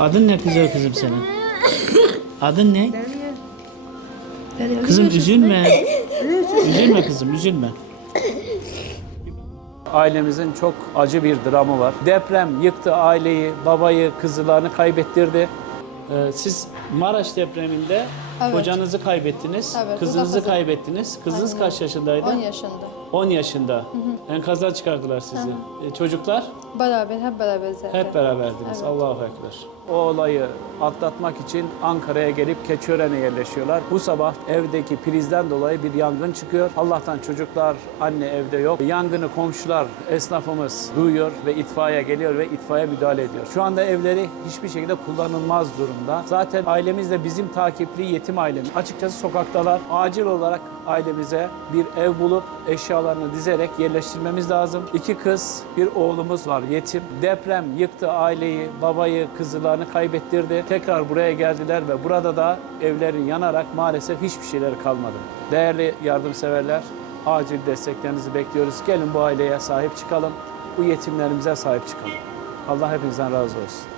Adın ne güzel kızım senin? Adın ne? Kızım üzülme. üzülme kızım üzülme. Ailemizin çok acı bir dramı var. Deprem yıktı aileyi, babayı, kızlarını kaybettirdi. Ee, siz Maraş depreminde Evet. kocanızı kaybettiniz, Evet, da kızınızı kızım. kaybettiniz. Kızınız Aynen. kaç yaşındaydı? 10 yaşında. 10 yaşında. Enkazdan çıkardılar sizi. E, çocuklar Beraber, hep beraber zaten. hep beraberdiniz. Evet. Allahu Ekber. O olayı atlatmak için Ankara'ya gelip Keçiören'e yerleşiyorlar. Bu sabah evdeki prizden dolayı bir yangın çıkıyor. Allah'tan çocuklar, anne evde yok. Yangını komşular, esnafımız duyuyor ve itfaiye geliyor ve itfaiye müdahale ediyor. Şu anda evleri hiçbir şekilde kullanılmaz durumda. Zaten ailemiz de bizim takipli yetim ailemiz. Açıkçası sokaktalar. Acil olarak ailemize bir ev bulup eşyalarını dizerek yerleştirmemiz lazım. İki kız, bir oğlumuz var yetim. Deprem yıktı aileyi, babayı, kızlarını kaybettirdi. Tekrar buraya geldiler ve burada da evlerin yanarak maalesef hiçbir şeyleri kalmadı. Değerli yardımseverler, acil desteklerinizi bekliyoruz. Gelin bu aileye sahip çıkalım. Bu yetimlerimize sahip çıkalım. Allah hepinizden razı olsun.